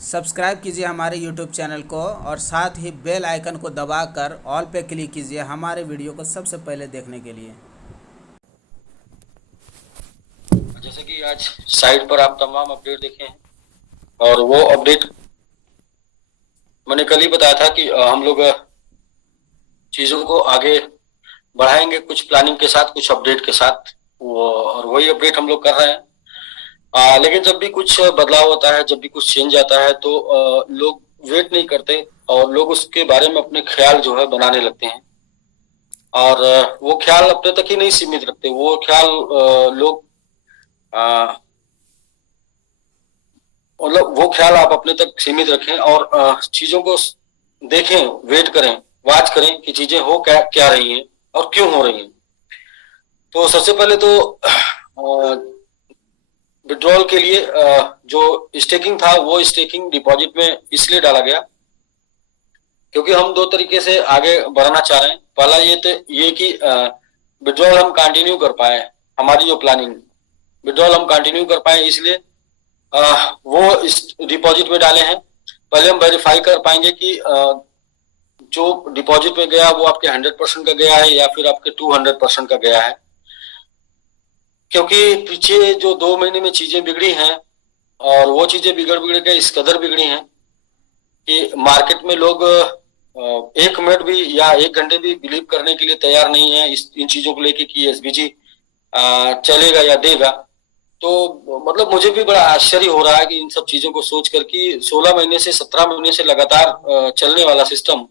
Subscribe कीजिए हमारे YouTube channel को और साथ ही बेल आइकन को दबाकर ऑल पे क्लिक कीजिए हमारे वीडियो को सबसे पहले देखने के लिए। जैसे कि आज साइट पर आप तमाम अपडेट देखे हैं और वो अपडेट मैंने कल ही बताया था कि हम लोग चीजों को आगे बढ़ाएंगे कुछ प्लानिंग के साथ, कुछ अपडेट के साथ और वही अपडेट हम लोग कर रहे हैं। लेकिन जब भी कुछ बदलाव होता है, जब भी कुछ चेंज आता है तो लोग वेट नहीं करते और लोग उसके बारे में अपने ख्याल जो है बनाने लगते हैं और वो ख्याल अपने तक ही नहीं सीमित रखते। वो ख्याल लोग मतलब वो ख्याल आप अपने तक सीमित रखें और चीजों को देखें, वेट करें, वाच करें कि चीजें हो क्या क्या रही हैं और क्यों हो रही हैं। तो सबसे पहले तो विड्रॉल के लिए जो स्टेकिंग था वो स्टेकिंग डिपॉजिट में इसलिए डाला गया क्योंकि हम दो तरीके से आगे बढ़ना चाह रहे हैं। पहला ये कि विड्रॉल हम कंटिन्यू कर पाए, हमारी जो प्लानिंग विड्रॉल हम कंटिन्यू कर पाए, इसलिए वो इस डिपॉजिट में डाले हैं। पहले हम वेरीफाई कर पाएंगे कि जो डिपॉजिट में गया वो आपके 100% का गया है या फिर आपके 200% का गया है। क्योंकि पीछे जो 2 महीने में चीजें बिगड़ी हैं और वो चीजें बिगड़ के इस कदर बिगड़ी हैं कि मार्केट में लोग 1 मिनट भी या 1 घंटे भी बिलीव करने के लिए तैयार नहीं है इन चीजों को लेके कि एसबीजी चलेगा या देगा। तो मतलब मुझे भी बड़ा आश्चर्य हो रहा है कि इन सब चीजों को सोच कर कि 16 महीने से 17 महीने से लगातार चलने वाला सिस्टम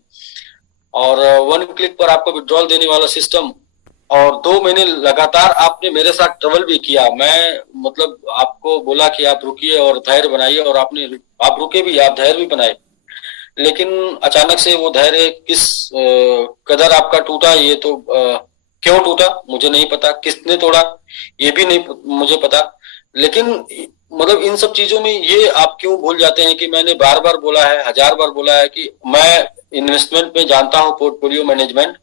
और 1 क्लिक पर आपको विड्रॉल देने वाला सिस्टम और 2 महीने लगातार आपने मेरे साथ ट्रेवल भी किया। मैं मतलब आपको बोला कि आप रुकिए और धैर्य बनाइए और आप रुके भी, आप धैर्य भी बनाए, लेकिन अचानक से वो धैर्य किस कदर आपका टूटा, ये तो क्यों टूटा मुझे नहीं पता, किसने तोड़ा ये भी नहीं मुझे पता। लेकिन मतलब इन सब चीजों में ये आप क्यों भूल जाते हैं कि मैंने बार बार बोला है, 1000 बार बोला है कि मैं इन्वेस्टमेंट में जानता हूं पोर्टफोलियो मैनेजमेंट।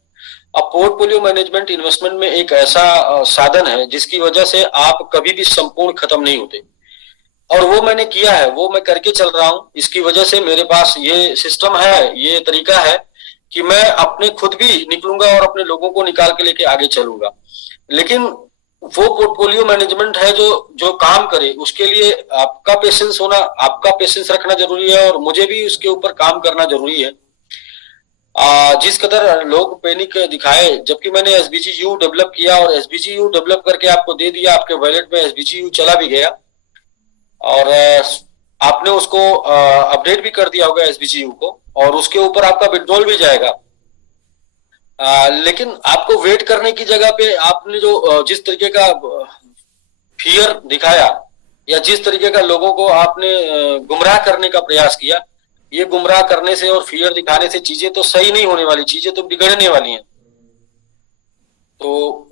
अब पोर्टफोलियो मैनेजमेंट इन्वेस्टमेंट में एक ऐसा साधन है जिसकी वजह से आप कभी भी संपूर्ण खत्म नहीं होते और वो मैंने किया है, वो मैं करके चल रहा हूं। इसकी वजह से मेरे पास ये सिस्टम है, ये तरीका है कि मैं अपने खुद भी निकलूंगा और अपने लोगों को निकाल के लेके आगे चलूंगा। लेकिन वो पोर्टफोलियो मैनेजमेंट है जो जो काम करे, उसके लिए आपका पेशेंस होना, आपका पेशेंस रखना जरूरी है और मुझे भी उसके ऊपर काम करना जरूरी है। जिस कदर लोग पैनिक दिखाए, जबकि मैंने एसबीजीयू डेवलप किया और एसबीजीयू डेवलप करके आपको दे दिया, आपके वॉलेट में एसबीजीयू चला भी गया और आपने उसको अपडेट भी कर दिया होगा एसबीजीयू को और उसके ऊपर आपका विड्रॉल भी जाएगा। लेकिन आपको वेट करने की जगह पे आपने जो जिस तरीके का फियर दिखाया या जिस तरीके का लोगों को आपने गुमराह करने का प्रयास किया, ये गुमराह करने से और फियर दिखाने से चीजें तो सही नहीं होने वाली, चीजें तो बिगड़ने वाली हैं। तो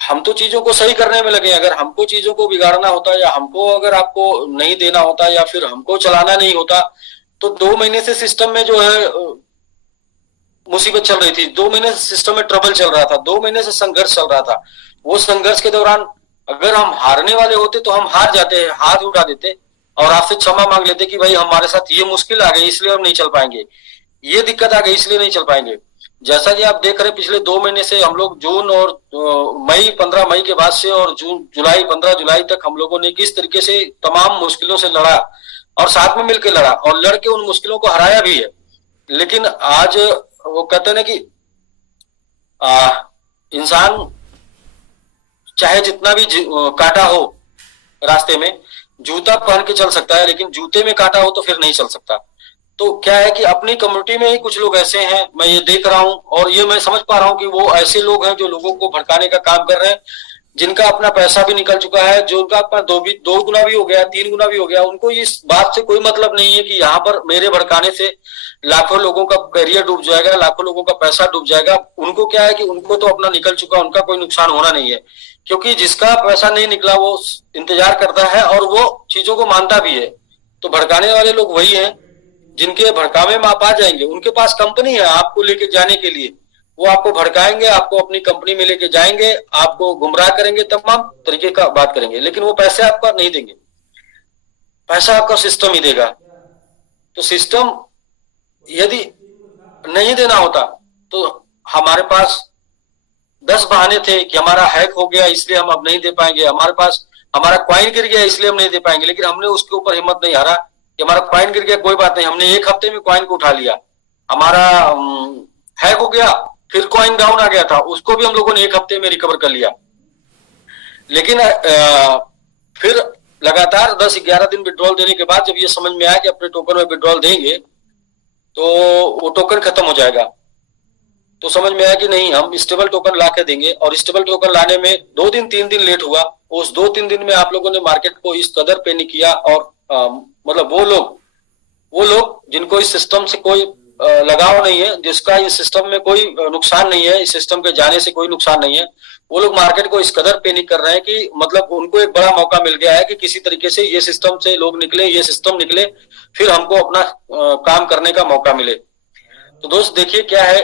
हम तो चीजों को सही करने में लगे। अगर हमको चीजों को बिगाड़ना होता या हमको अगर आपको नहीं देना होता या फिर हमको चलाना नहीं होता तो 2 महीने से सिस्टम में जो है मुसीबत चल रही थी, 2 महीने से सिस्टम में ट्रबल चल रहा था, 2 महीने से संघर्ष चल रहा था। वो संघर्ष के दौरान अगर हम हारने वाले होते तो हम हार जाते, हाथ उठा देते और आपसे क्षमा मांग लेते कि भाई हमारे साथ ये मुश्किल आ गई इसलिए हम नहीं चल पाएंगे, ये दिक्कत आ गई इसलिए नहीं चल पाएंगे। जैसा कि आप देख रहे हैं पिछले 2 महीने से हम लोग जून और मई, 15 मई के बाद से और जून जुलाई 15 जुलाई तक हम लोगों ने किस तरीके से तमाम मुश्किलों से लड़ा और साथ में मिलकर लड़ा और लड़के उन मुश्किलों को हराया भी है। लेकिन आज वो कहते हैं ना कि इंसान चाहे जितना भी कांटा हो रास्ते में, जूता पहन के चल सकता है, लेकिन जूते में कांटा हो तो फिर नहीं चल सकता। तो क्या है कि अपनी कम्युनिटी में ही कुछ लोग ऐसे हैं, मैं ये देख रहा हूं और ये मैं समझ पा रहा हूं कि वो ऐसे लोग हैं जो लोगों को भड़काने का काम कर रहे हैं, जिनका अपना पैसा भी निकल चुका है, जो उनका अपना दो गुना भी हो गया, 3 गुना भी हो गया। उनको इस बात से कोई मतलब नहीं है कि यहाँ पर मेरे भड़काने से लाखों लोगों का करियर डूब जाएगा, लाखों लोगों का पैसा डूब जाएगा। उनको क्या है कि उनको तो अपना निकल चुका, उनका कोई नुकसान होना नहीं है, क्योंकि जिसका पैसा नहीं निकला वो इंतजार करता है और वो चीजों को मानता भी है। तो भड़काने वाले लोग वही हैं जिनके भड़कावे में आप आ जाएंगे। उनके पास कंपनी है आपको लेके जाने के लिए, वो आपको भड़काएंगे, आपको अपनी कंपनी में लेके जाएंगे, आपको गुमराह करेंगे, तमाम तरीके का बात करेंगे, लेकिन वो पैसे आपका नहीं देंगे, पैसा आपका सिस्टम ही देगा। तो सिस्टम यदि नहीं देना होता तो हमारे पास 10 बहाने थे कि हमारा हैक हो गया इसलिए हम अब नहीं दे पाएंगे, हमारे पास हमारा कॉइन गिर गया इसलिए हम नहीं दे पाएंगे, लेकिन हमने उसके ऊपर हिम्मत नहीं हारा कि हमारा कॉइन गिर गया कोई बात नहीं, हमने एक हफ्ते में कॉइन को उठा लिया। हमारा हैक हो गया, फिर कॉइन डाउन आ गया था, उसको भी हम लोगों ने एक हफ्ते में रिकवर कर लिया। लेकिन फिर लगातार 10-11 दिन विड्रॉल देने के बाद जब ये समझ में आया कि अपने टोकन में विड्रॉल देंगे तो वो टोकन खत्म हो जाएगा, तो समझ में आया कि नहीं, हम स्टेबल टोकन ला के देंगे। और स्टेबल टोकन लाने में 2 दिन 3 दिन लेट हुआ। उस 2-3 दिन में आप लोगों ने मार्केट को इस कदर पे नहीं किया, और मतलब वो लोग जिनको इस सिस्टम से कोई लगाव नहीं है, जिसका इस सिस्टम में कोई नुकसान नहीं है, इस सिस्टम के जाने से कोई नुकसान नहीं है, वो लोग मार्केट को इस कदर पे नहीं कर रहे हैं कि मतलब उनको एक बड़ा मौका मिल गया है कि किसी तरीके से ये सिस्टम से लोग निकले, ये सिस्टम निकले, फिर हमको अपना काम करने का मौका मिले। तो दोस्त देखिए क्या है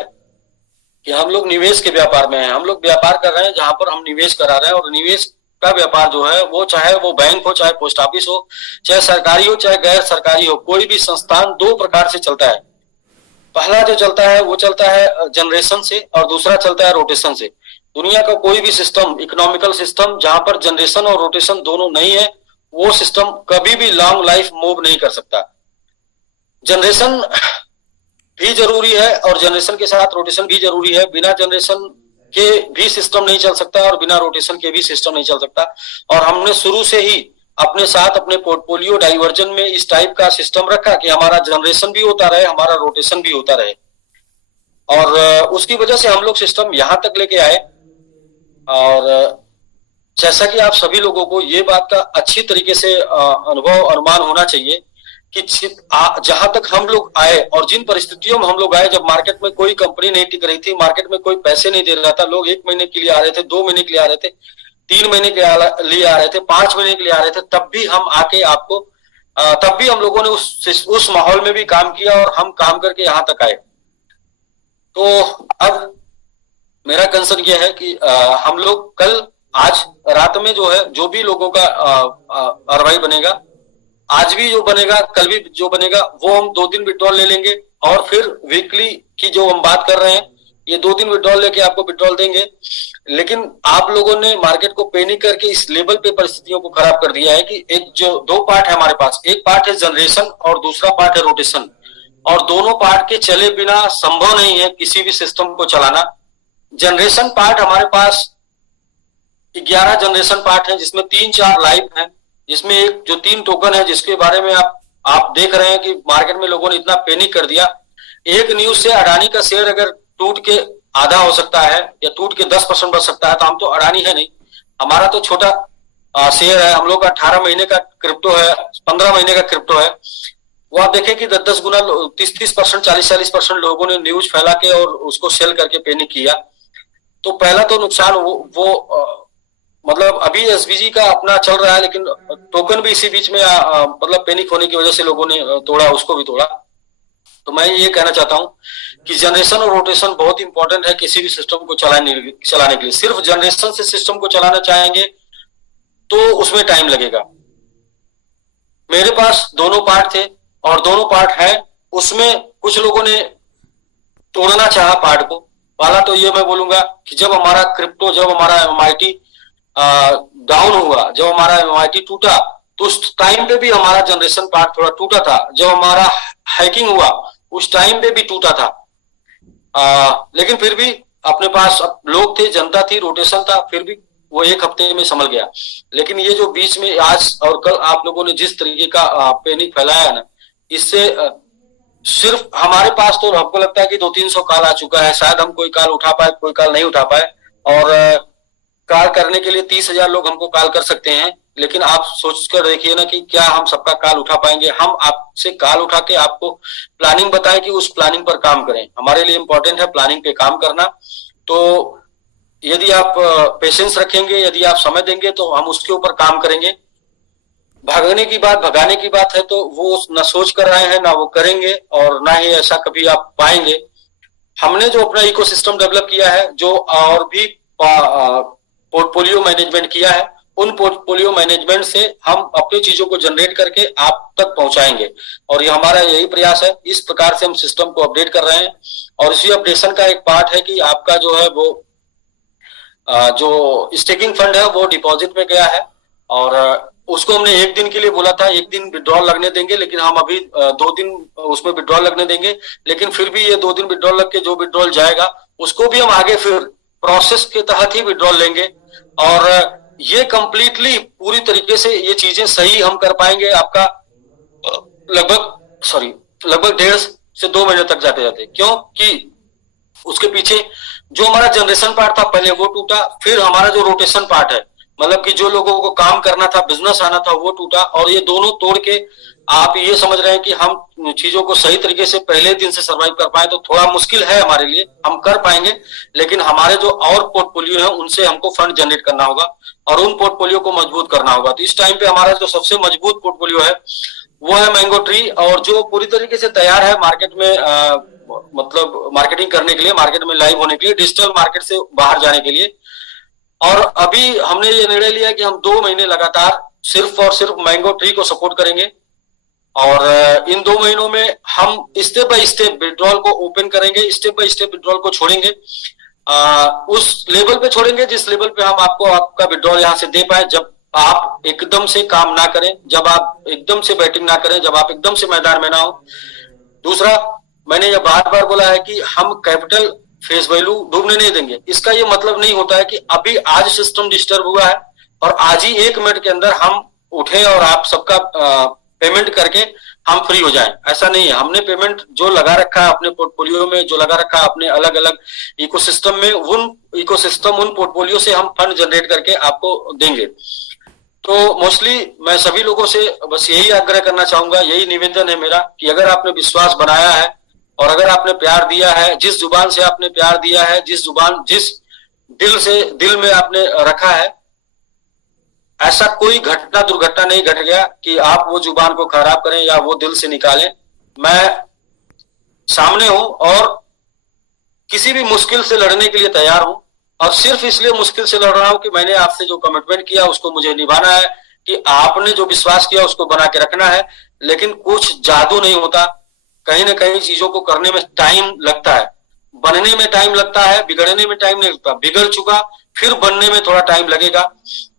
कि हम लोग निवेश के व्यापार में हैं, हम लोग व्यापार कर रहे हैं जहां पर हम निवेश करा रहे हैं। और निवेश का व्यापार जो है वो चाहे वो बैंक हो, चाहे पोस्ट ऑफिस हो, चाहे सरकारी हो, चाहे गैर सरकारी हो, कोई भी संस्थान 2 प्रकार से चलता है। पहला जो चलता है वो चलता है जनरेशन से, और दूसरा चलता है रोटेशन से। दुनिया का कोई भी सिस्टम, इकोनॉमिकल सिस्टम जहां पर जनरेशन और रोटेशन दोनों नहीं है, वो सिस्टम कभी भी लॉन्ग लाइफ मूव नहीं कर सकता। जनरेशन भी जरूरी है और जनरेशन के साथ रोटेशन भी जरूरी है। बिना जनरेशन के भी सिस्टम नहीं चल सकता और बिना रोटेशन के भी सिस्टम नहीं चल सकता। और हमने शुरू से ही अपने साथ अपने पोर्टफोलियो डाइवर्जन में इस टाइप का सिस्टम रखा कि हमारा जनरेशन भी होता रहे, हमारा रोटेशन भी होता रहे। और उसकी वजह से हम लोग सिस्टम यहां तक लेके आए। और जैसा कि आप सभी लोगों को ये बात का अच्छी तरीके से अनुभव अनुमान होना चाहिए कि जहां तक हम लोग आए और जिन परिस्थितियों में हम लोग आए, जब मार्केट में कोई कंपनी नहीं टिक रही थी, मार्केट में कोई पैसे नहीं दे रहा था, लोग 1 महीने के लिए आ रहे थे, 2 महीने के लिए आ रहे थे, 3 महीने के लिए आ रहे थे, 5 महीने के लिए आ रहे थे, तब भी हम आके आपको तब भी हम लोगों ने उस माहौल में भी काम किया और हम काम करके यहां तक आए। तो अब मेरा कंसर्न यह है कि हम लोग कल आज रात में जो है, जो भी लोगों का आरवाई बनेगा, आज भी जो बनेगा, कल भी जो बनेगा, वो हम 2 दिन विड्रॉल ले लेंगे। और फिर वीकली की जो हम बात कर रहे हैं, ये 2 दिन विड्रॉल लेके आपको विड्रॉल देंगे। लेकिन आप लोगों ने मार्केट को पैनिक करके इस लेवल पे परिस्थितियों को खराब कर दिया है कि एक जो 2 पार्ट है हमारे पास, एक पार्ट है जनरेशन और दूसरा पार्ट है रोटेशन। और दोनों पार्ट के चले बिना संभव नहीं है किसी भी सिस्टम को चलाना। जनरेशन पार्ट हमारे पास 11 जनरेशन पार्ट है, जिसमें 3-4 लाइव है, जिसमें एक जो 3 टोकन है जिसके बारे में आप देख रहे हैं कि मार्केट में लोगों ने इतना पैनिक कर दिया। एक न्यूज से अडानी का शेयर अगर टूट के आधा हो सकता है या टूट के 10% बच सकता है, तो हम तो अडानी है नहीं, हमारा तो छोटा शेयर है, हम लोग का 18 महीने का क्रिप्टो है, 15 महीने का क्रिप्टो है। वो आप देखें कि 10-10 गुना, 30-30%, 40-40% लोगों ने न्यूज फैला के और उसको सेल करके पैनिक किया। तो पहला तो नुकसान वो मतलब अभी एसबीजी का अपना चल रहा है, लेकिन टोकन भी इसी बीच में मतलब पैनिक होने की वजह से लोगों ने तोड़ा, उसको भी तोड़ा। तो मैं ये कहना चाहता हूं कि जनरेशन और रोटेशन बहुत इंपॉर्टेंट है किसी भी सिस्टम को चलाने के लिए। सिर्फ जनरेशन से सिस्टम को चलाना चाहेंगे तो उसमें टाइम लगेगा। मेरे पास दोनों पार्ट थे और दोनों पार्ट है, उसमें कुछ लोगों ने तोड़ना चाहा पार्ट को। पहला तो ये मैं बोलूंगा कि जब हमारा क्रिप्टो, जब हमारा एमआईटी डाउन हुआ, जब हमारा एमआईटी टूटा, तो उस टाइम पे भी हमारा जनरेशन पार्ट थोड़ा टूटा था। जब हमारा हैकिंग हुआ उस टाइम पे भी टूटा था। लेकिन फिर भी अपने पास लोग थे, जनता थी, रोटेशन था, फिर भी वो 1 हफ्ते में संभल गया। लेकिन ये जो बीच में आज और कल आप लोगों ने जिस तरीके का पैनिक फैलाया है ना, इससे सिर्फ हमारे पास तो हमको लगता है कि 200-300 कॉल आ चुका है। शायद हम कोई कॉल उठा पाए, कोई कॉल नहीं उठा पाए। और कॉल करने के लिए 30,000 लोग हमको कॉल कर सकते हैं, लेकिन आप सोच कर देखिए ना कि क्या हम सबका कॉल उठा पाएंगे। हम आपसे कॉल उठा के आपको प्लानिंग बताएं कि उस प्लानिंग पर काम करें। हमारे लिए इंपॉर्टेंट है प्लानिंग पे काम करना। तो यदि आप पेशेंस रखेंगे, यदि आप समय देंगे, तो हम उसके ऊपर काम करेंगे। भागने की बात, भगाने की बात है तो वो न सोच कर आए हैं, ना वो करेंगे, और ना ही ऐसा कभी आप पाएंगे। हमने जो अपना इकोसिस्टम डेवलप किया है, जो और भी पोर्टफोलियो मैनेजमेंट किया है, उन पोर्टफोलियो मैनेजमेंट से हम अपनी चीजों को जनरेट करके आप तक पहुंचाएंगे, और ये हमारा यही प्रयास है। इस प्रकार से हम सिस्टम को अपडेट कर रहे हैं, और इसी अपडेशन का एक पार्ट है कि आपका जो है वो जो स्टेकिंग फंड है वो डिपॉजिट में गया है, और उसको हमने एक दिन के लिए बोला था, एक दिन विड्रॉल लगने देंगे, लेकिन हम अभी 2 दिन उसमें विड्रॉल लगने देंगे। लेकिन फिर भी ये 2 दिन विड्रॉल लग के जो विड्रॉल जाएगा उसको भी हम आगे फिर प्रोसेस के तहत ही विड्रॉल लेंगे, और ये कंप्लीटली पूरी तरीके से ये चीजें सही हम कर पाएंगे आपका लगभग 1.5 से 2 महीने तक जाते जाते। क्योंकि उसके पीछे जो हमारा जनरेशन पार्ट था पहले वो टूटा, फिर हमारा जो रोटेशन पार्ट है, मतलब कि जो लोगों को काम करना था, बिजनेस आना था, वो टूटा, और ये दोनों तोड़ के आप ये समझ रहे हैं कि हम चीजों को सही तरीके से पहले दिन से सर्वाइव कर पाए, तो थोड़ा मुश्किल है हमारे लिए। हम कर पाएंगे, लेकिन हमारे जो और पोर्टफोलियो है उनसे हमको फंड जनरेट करना होगा और उन पोर्टफोलियो को मजबूत करना होगा। तो इस टाइम पे हमारा जो सबसे मजबूत पोर्टफोलियो है वो है मैंगो ट्री, और जो पूरी तरीके से तैयार है मार्केट में मतलब मार्केटिंग करने के लिए, मार्केट में लाइव होने के लिए, डिजिटल मार्केट से बाहर जाने के लिए। और अभी हमने ये निर्णय लिया कि हम 2 महीने लगातार सिर्फ और सिर्फ मैंगो ट्री को सपोर्ट करेंगे, और इन 2 महीनों में हम स्टेप बाय स्टेप विड्रॉल को ओपन करेंगे, स्टेप बाय स्टेप विड्रॉल को छोड़ेंगे, उस लेवल पे छोड़ेंगे जिस लेवल पे हम आपको आपका विड्रॉल यहां से दे पाए। जब आप एकदम से काम ना करें, जब आप एकदम से बैटिंग ना करें, जब आप एकदम से मैदान में ना हो। दूसरा, मैंने ये बार बार बोला है कि हम कैपिटल फेस वैल्यू डूबने नहीं देंगे। इसका ये मतलब नहीं होता है कि अभी आज सिस्टम डिस्टर्ब हुआ है और आज ही 1 मिनट के अंदर हम उठे और आप सबका पेमेंट करके हम फ्री हो जाएं। ऐसा नहीं है। हमने पेमेंट जो लगा रखा है अपने पोर्टफोलियो में, जो लगा रखा है अपने अलग अलग इकोसिस्टम में, उन पोर्टफोलियो से हम फंड जनरेट करके आपको देंगे। तो मोस्टली मैं सभी लोगों से बस यही आग्रह करना चाहूंगा, यही निवेदन है मेरा कि अगर आपने विश्वास बनाया है और अगर आपने प्यार दिया है, जिस जुबान से आपने प्यार दिया है, जिस दिल में आपने रखा है, ऐसा कोई दुर्घटना नहीं घट गया कि आप वो जुबान को खराब करें या वो दिल से निकालें। मैं सामने हूं और किसी भी मुश्किल से लड़ने के लिए तैयार हूं, और सिर्फ इसलिए मुश्किल से लड़ रहा हूं कि मैंने आपसे जो कमिटमेंट किया उसको मुझे निभाना है, कि आपने जो विश्वास किया उसको बना के रखना है। लेकिन कुछ जादू नहीं होता, कहीं ना कहीं चीजों को करने में टाइम लगता है, बनने में टाइम लगता है, बिगड़ने में टाइम नहीं लगता। बिगड़ चुका, फिर बनने में थोड़ा टाइम लगेगा।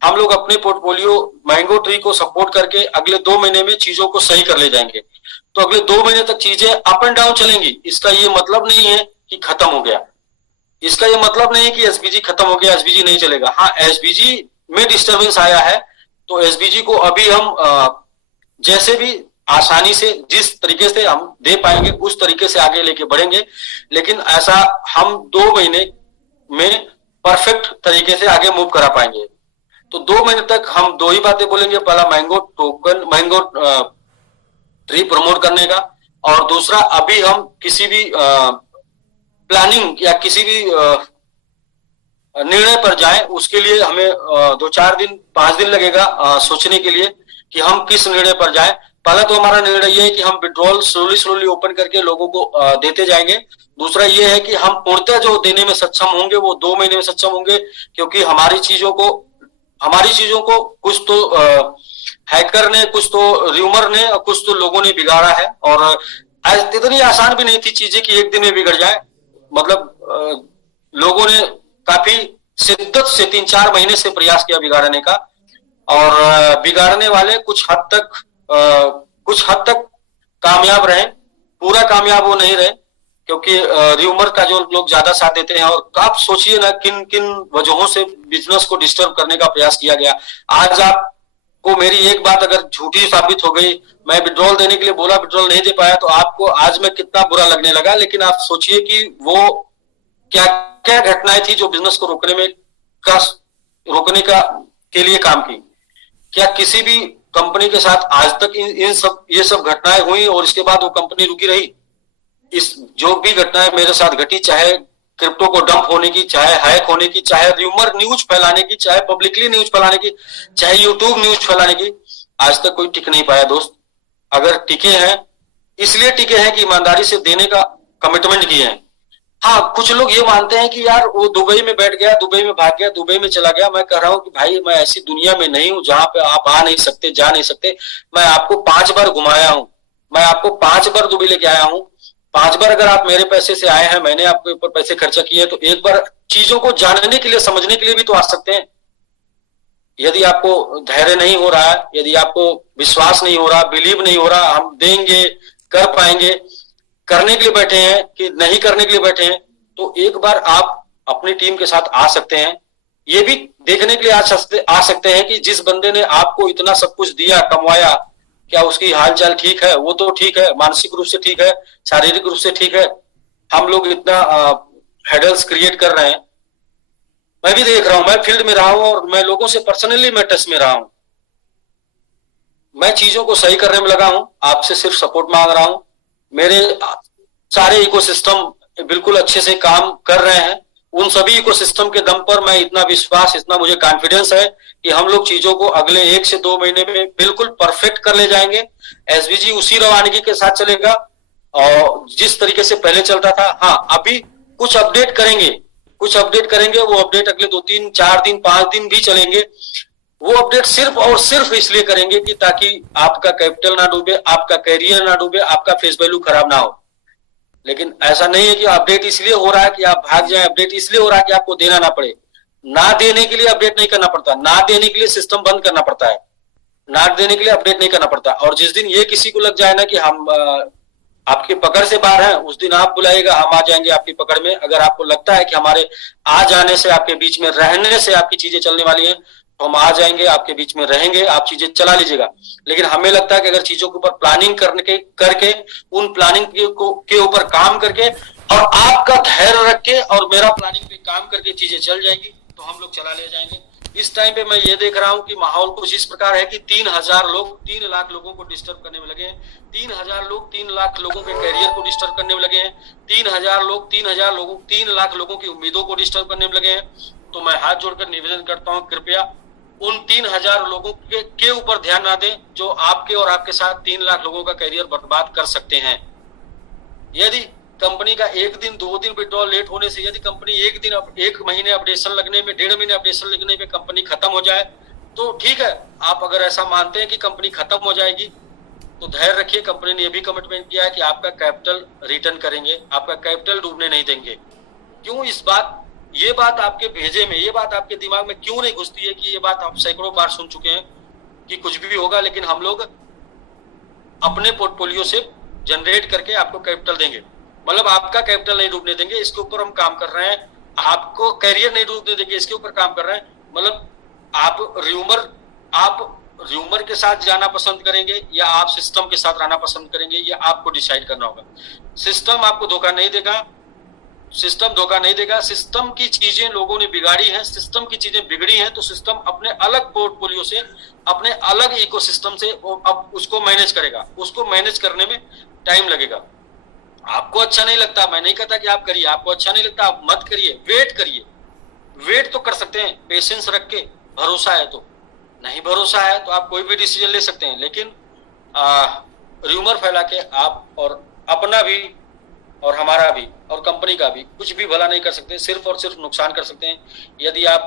हम लोग अपने पोर्टफोलियो मैंगो ट्री को सपोर्ट करके अगले 2 महीने में चीजों को सही कर ले जाएंगे। तो अगले 2 महीने तक चीजें अप एंड डाउन चलेंगी। इसका ये मतलब नहीं है कि खत्म हो गया, इसका ये मतलब नहीं है कि एसबीजी खत्म हो गया, एसबीजी नहीं चलेगा। हाँ, एसबीजी में डिस्टर्बेंस आया है, तो एसबीजी को अभी हम जैसे भी आसानी से जिस तरीके से हम दे पाएंगे उस तरीके से आगे लेके बढ़ेंगे। लेकिन ऐसा हम 2 महीने में परफेक्ट तरीके से आगे मूव करा पाएंगे। तो 2 महीने तक हम 2 ही बातें बोलेंगे, पहला मैंगो ट्री प्रमोट करने का, और दूसरा अभी हम किसी भी प्लानिंग या किसी भी निर्णय पर जाएं उसके लिए हमें 2-4 दिन 5 दिन लगेगा सोचने के लिए कि हम किस निर्णय पर जाएं। पहला तो हमारा निर्णय ये है कि हम विड्रॉल स्लोली ओपन करके लोगों को देते जाएंगे। दूसरा ये है कि हम पूर्णतः जो देने में सक्षम होंगे वो 2 महीने में सक्षम होंगे, क्योंकि हमारी चीजों को कुछ तो हैकर ने, कुछ तो र्यूमर ने और कुछ तो लोगों ने बिगाड़ा है। और इतनी आसान भी नहीं थी चीजें कि एक दिन में बिगड़ जाए। मतलब लोगों ने काफी शिद्दत से 3-4 महीने से प्रयास किया बिगाड़ने का, और बिगाड़ने वाले कुछ हद तक कामयाब रहे। पूरा कामयाब वो नहीं रहे, क्योंकि र्यूमर का जो लोग ज्यादा साथ देते हैं। और आप सोचिए ना किन किन वजहों से बिजनेस को डिस्टर्ब करने का प्रयास किया गया। आज आपको मेरी एक बात अगर झूठी साबित हो गई, मैं विड्रॉल देने के लिए बोला, विड्रॉल नहीं दे पाया, तो आपको आज में कितना बुरा लगने लगा। लेकिन आप सोचिए कि वो क्या क्या घटनाएं थी जो बिजनेस को रोकने के लिए काम की। क्या किसी भी कंपनी के साथ आज तक ये सब घटनाएं हुई और इसके बाद वो कंपनी रुकी रही? इस जो भी घटनाएं मेरे साथ घटी, चाहे क्रिप्टो को डंप होने की, चाहे हैक होने की, चाहे र्यूमर न्यूज फैलाने की, चाहे पब्लिकली न्यूज फैलाने की, चाहे यूट्यूब न्यूज फैलाने की, आज तक कोई टिक नहीं पाया दोस्त। अगर टिके हैं, इसलिए टिके हैं कि ईमानदारी से देने का कमिटमेंट किए हैं। हाँ, कुछ लोग ये मानते हैं कि यार वो दुबई में बैठ गया, दुबई में भाग गया, दुबई में चला गया। मैं कह रहा हूँ कि भाई मैं ऐसी दुनिया में नहीं हूँ जहां पे आप आ नहीं सकते, जा नहीं सकते। मैं आपको 5 बार घुमाया हूँ, मैं आपको 5 बार दुबई लेके आया हूँ। 5 बार अगर आप मेरे पैसे से आए हैं, मैंने आपके ऊपर पैसे खर्चा किए, तो एक बार चीजों को जानने के लिए, समझने के लिए भी तो आ सकते हैं। यदि आपको धैर्य नहीं हो रहा है, यदि आपको विश्वास नहीं हो रहा, बिलीव नहीं हो रहा हम देंगे, कर पाएंगे, करने के लिए बैठे हैं कि नहीं करने के लिए बैठे हैं, तो एक बार आप अपनी टीम के साथ आ सकते हैं। ये भी देखने के लिए आ सकते हैं कि जिस बंदे ने आपको इतना सब कुछ दिया, कमवाया, क्या उसकी हालचाल ठीक है? वो तो ठीक है, मानसिक रूप से ठीक है, शारीरिक रूप से ठीक है। हम लोग इतना हेडल्स क्रिएट कर रहे हैं। मैं भी देख रहा हूं, मैं फील्ड में रहा हूं और मैं लोगों से पर्सनली मैं टच में रहा हूं। मैं चीजों को सही करने में लगा हूं, आपसे सिर्फ सपोर्ट मांग रहा हूं। मेरे सारे इकोसिस्टम बिल्कुल अच्छे से काम कर रहे हैं। उन सभी इकोसिस्टम के दम पर मैं इतना विश्वास, इतना मुझे कॉन्फिडेंस है कि हम लोग चीजों को अगले 1 से 2 महीने में बिल्कुल परफेक्ट कर ले जाएंगे। एसबीजी उसी रवानगी के साथ चलेगा और जिस तरीके से पहले चलता था। हाँ, अभी कुछ अपडेट करेंगे, कुछ अपडेट करेंगे। वो अपडेट अगले 2-3-4 दिन 5 दिन भी चलेंगे। वो अपडेट सिर्फ और सिर्फ इसलिए करेंगे कि ताकि आपका कैपिटल ना डूबे, आपका कैरियर ना डूबे, आपका फेस वैल्यू खराब ना हो। लेकिन ऐसा नहीं है कि अपडेट इसलिए हो रहा है कि आप भाग जाएं, अपडेट इसलिए हो रहा है कि आपको देना ना पड़े। ना देने के लिए अपडेट नहीं करना पड़ता, ना देने के लिए सिस्टम बंद करना पड़ता है, ना देने के लिए अपडेट नहीं करना पड़ता। और जिस दिन ये किसी को लग जाए ना कि हम आपकी पकड़ से बाहर हैं, उस दिन आप बुलाइएगा, हम आ जाएंगे आपकी पकड़ में। अगर आपको लगता है कि हमारे आ जाने से, आपके बीच में रहने से आपकी चीजें चलने वाली हैं, तो हम आ जाएंगे, आपके बीच में रहेंगे, आप चीजें चला लीजिएगा। लेकिन हमें लगता है कि अगर चीजों के ऊपर प्लानिंग करके उन प्लानिंग के ऊपर काम करके और आपका धैर्य रख के और मेरा प्लानिंग पे काम करके चीजें चल जाएंगी, तो हम लोग चला ले जाएंगे। इस टाइम पे मैं ये देख रहा हूं कि माहौल कुछ इस प्रकार है कि 3,000 लोग 3 लाख लोगों को डिस्टर्ब करने में लगे हैं। 3,000 लोग 3 लाख लोगों के कैरियर को डिस्टर्ब करने में लगे हैं। 3,000 लोग 3 लाख लोगों की उम्मीदों को डिस्टर्ब करने में लगे हैं। तो मैं हाथ जोड़कर निवेदन करता हूं, कृपया उन 3,000 लोगों के ऊपर ध्यान ना दें जो आपके और आपके साथ 3 लाख लोगों का कैरियर बर्बाद कर सकते हैं। यदि कंपनी का 1 दिन 2 दिन विड्रॉल लेट होने से, यदि कंपनी 1 महीने अपडेशन लगने में, 1.5 महीने अपडेशन लगने में कंपनी खत्म हो जाए, तो ठीक है। आप अगर ऐसा मानते हैं कि कंपनी खत्म हो जाएगी, तो धैर्य रखिए। कंपनी ने यह भी कमिटमेंट किया है कि आपका कैपिटल रिटर्न करेंगे, आपका कैपिटल डूबने नहीं देंगे। क्यों ये बात आपके भेजे में, ये बात आपके दिमाग में क्यों नहीं घुसती है कि ये बात आप सैकड़ों बार सुन चुके हैं कि कुछ भी होगा, लेकिन हम लोग अपने पोर्टफोलियो से जनरेट करके आपको कैपिटल देंगे। मतलब आपका कैपिटल नहीं डूबने देंगे, इसके ऊपर हम काम कर रहे हैं। आपको कैरियर नहीं डूबने देंगे, इसके ऊपर काम कर रहे हैं। मतलब आप र्यूमर के साथ जाना पसंद करेंगे या आप सिस्टम के साथ रहना पसंद करेंगे, ये आपको डिसाइड करना होगा। सिस्टम आपको धोखा नहीं देगा, सिस्टम धोखा नहीं देगा। सिस्टम की चीजें लोगों ने बिगाड़ी हैं, सिस्टम की चीजें बिगड़ी हैं, तो सिस्टम अपने अलग पोर्टफोलियो से, अपने अलग इकोसिस्टम से अब उसको मैनेज करेगा। उसको मैनेज करने में टाइम लगेगा। आपको अच्छा नहीं लगता, मैं नहीं कहता कि आप करिए, आपको अच्छा नहीं लगता आप मत करिए, वेट करिए। वेट तो कर सकते हैं पेशेंस रख के, भरोसा है तो। नहीं भरोसा है तो आप कोई भी डिसीजन ले सकते हैं, लेकिन र्यूमर फैला के आप और अपना भी और हमारा भी और कंपनी का भी कुछ भी भला नहीं कर सकते, सिर्फ और सिर्फ नुकसान कर सकते हैं। यदि आप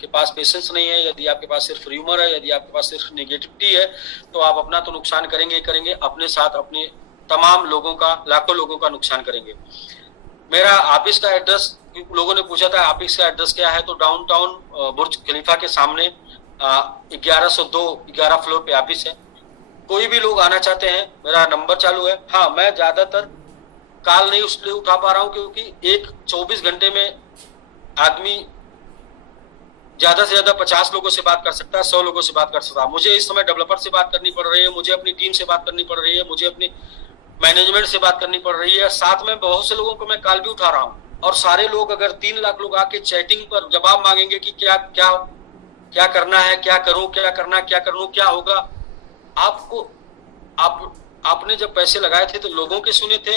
के पास पेशेंस नहीं है, यदि आपके पास सिर्फ र्यूमर है, यदि आपके पास सिर्फ नेगेटिविटी है, तो आप अपना तो नुकसान करेंगे ही करेंगे, अपने साथ अपने तमाम लोगों का, लाखों लोगों का नुकसान करेंगे। मेरा ऑफिस का एड्रेस, लोगों ने पूछा था ऑफिस का एड्रेस क्या है, तो डाउनटाउन बुर्ज खलीफा के सामने 1102 फ्लोर पे ऑफिस है। कोई भी लोग आना चाहते हैं, मेरा नंबर चालू है। हाँ, मैं ज्यादातर कॉल नहीं उसलिए उठा पा रहा हूं क्योंकि 24 घंटे में आदमी ज्यादा से ज्यादा 50 लोगों से बात कर सकता है, 100 लोगों से बात कर सकता है। मुझे इस समय डेवलपर से बात करनी पड़ रही है, मुझे अपनी टीम से बात करनी पड़ रही है, मुझे अपनी मैनेजमेंट से बात करनी पड़ रही है। साथ में बहुत से लोगों को मैं कॉल भी उठा रहा हूँ। और सारे लोग, अगर 3 लाख लोग आके चैटिंग पर जवाब मांगेंगे कि क्या क्या क्या करना है, क्या करूं, क्या करना, क्या करूं, क्या होगा। आपने जब पैसे लगाए थे तो लोगों के सुने थे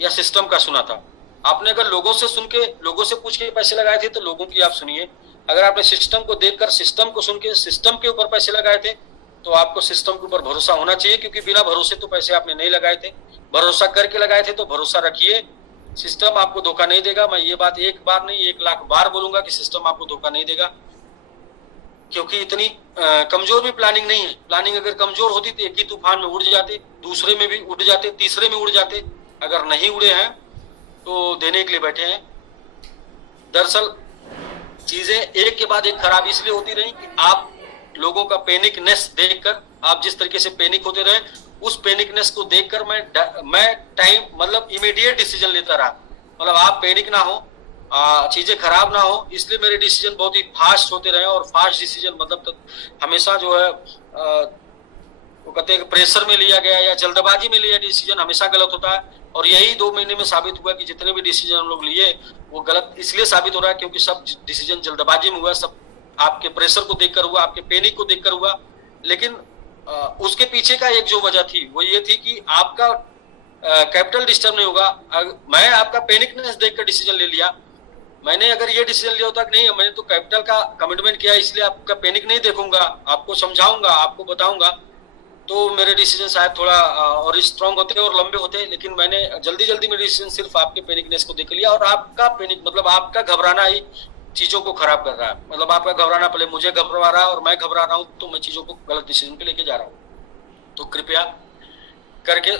या सिस्टम का सुना था? आपने अगर लोगों से सुन के, लोगों से पूछ के पैसे लगाए थे तो लोगों की आप सुनिए। अगर आपने सिस्टम को देखकर, सिस्टम को सुन के सिस्टम के ऊपर पैसे लगाए थे तो आपको सिस्टम के ऊपर भरोसा होना चाहिए, क्योंकि बिना भरोसे तो पैसे आपने नहीं लगाए थे। भरोसा करके लगाए थे तो भरोसा रखिए। सिस्टम आपको धोखा नहीं देगा। मैं ये बात एक बार नहीं 1 लाख बार बोलूंगा कि सिस्टम आपको धोखा नहीं देगा, क्योंकि इतनी कमजोर भी प्लानिंग नहीं है। प्लानिंग अगर कमजोर होती तो एक ही तूफान में उड़ जाते, दूसरे में भी उड़ जाते, तीसरे में उड़ जाते। अगर नहीं उड़े हैं तो देने के लिए बैठे हैं। दरअसल चीजें एक के बाद एक खराब इसलिए होती रही कि आप लोगों का पैनिकनेस देखकर, आप जिस तरीके से पैनिक होते रहे, उस पैनिकनेस को देखकर मैं टाइम मतलब इमीडिएट डिसीजन लेता रहा। मतलब आप पैनिक ना हो, चीजें खराब ना हो, इसलिए मेरे डिसीजन बहुत ही फास्ट होते रहे। और फास्ट डिसीजन मतलब तो हमेशा जो है वो कहते हैं प्रेशर में लिया गया या जल्दबाजी में लिया डिसीजन हमेशा गलत होता है। और यही 2 महीने में साबित हुआ कि जितने भी डिसीजन हम लोग लिए वो गलत इसलिए साबित हो रहा है क्योंकि सब डिसीजन जल्दबाजी में हुआ, सब आपके प्रेशर को देखकर हुआ, आपके पैनिक को देखकर हुआ। लेकिन उसके पीछे का एक जो वजह थी वो ये थी कि आपका कैपिटल डिस्टर्ब नहीं होगा। मैं आपका पैनिकनेस देखकर डिसीजन ले लिया। मैंने अगर ये डिसीजन लिया होता कि नहीं मैंने तो कैपिटल का कमिटमेंट किया इसलिए आपका पैनिक नहीं देखूंगा, आपको समझाऊंगा, आपको बताऊंगा, तो मेरे डिसीजन शायद थोड़ा और स्ट्रांग होते और लंबे होते। लेकिन मैंने जल्दी जल्दी में डिसीजन सिर्फ आपके पैनिकनेस को देख लिया। और आपका पैनिक मतलब आपका घबराना ही चीजों को खराब कर रहा है। मतलब आपका घबराना पहले मुझे घबरा रहा है और मैं घबरा रहा हूं, तो मैं चीजों को गलत डिसीजन पे लेके जा रहा हूं। तो कृपया करके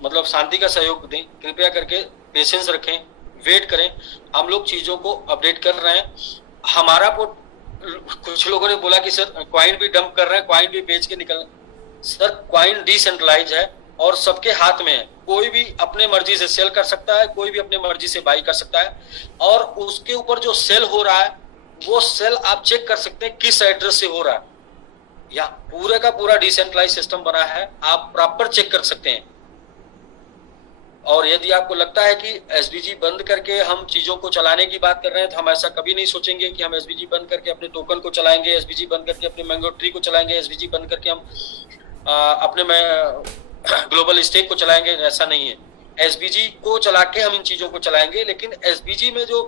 मतलब शांति का सहयोग दें, कृपया करके पेशेंस रखें, वेट करें। हम लोग चीजों को अपडेट कर रहे हैं। हमारा कुछ लोगों ने बोला कि सर क्वाइन भी डंप कर रहे हैं, क्वाइन भी बेच के निकल। सर क्वाइन डिसेंट्रलाइज है और सबके हाथ में है। कोई भी अपने मर्जी से सेल कर सकता है, कोई भी अपने मर्जी से बाई कर सकता है। और उसके ऊपर जो सेल हो रहा है वो सेल आप चेक कर सकते हैं किस एड्रेस से हो रहा है। या पूरे का पूरा डिसेंट्रलाइज सिस्टम बना है, आप प्रॉपर चेक कर सकते हैं। और यदि आपको लगता है कि एसबीजी बंद करके हम चीजों को चलाने की बात कर रहे हैं, तो हम ऐसा कभी नहीं सोचेंगे कि हम एसबीजी बंद करके अपने टोकन को चलाएंगे, एसबीजी बंद करके अपने मैंगो ट्री को चलाएंगे, एसबीजी बंद करके हम अपने ग्लोबल स्टेक को चलाएंगे। ऐसा नहीं है। एसबीजी को चला के हम इन चीजों को चलाएंगे। लेकिन एसबीजी में जो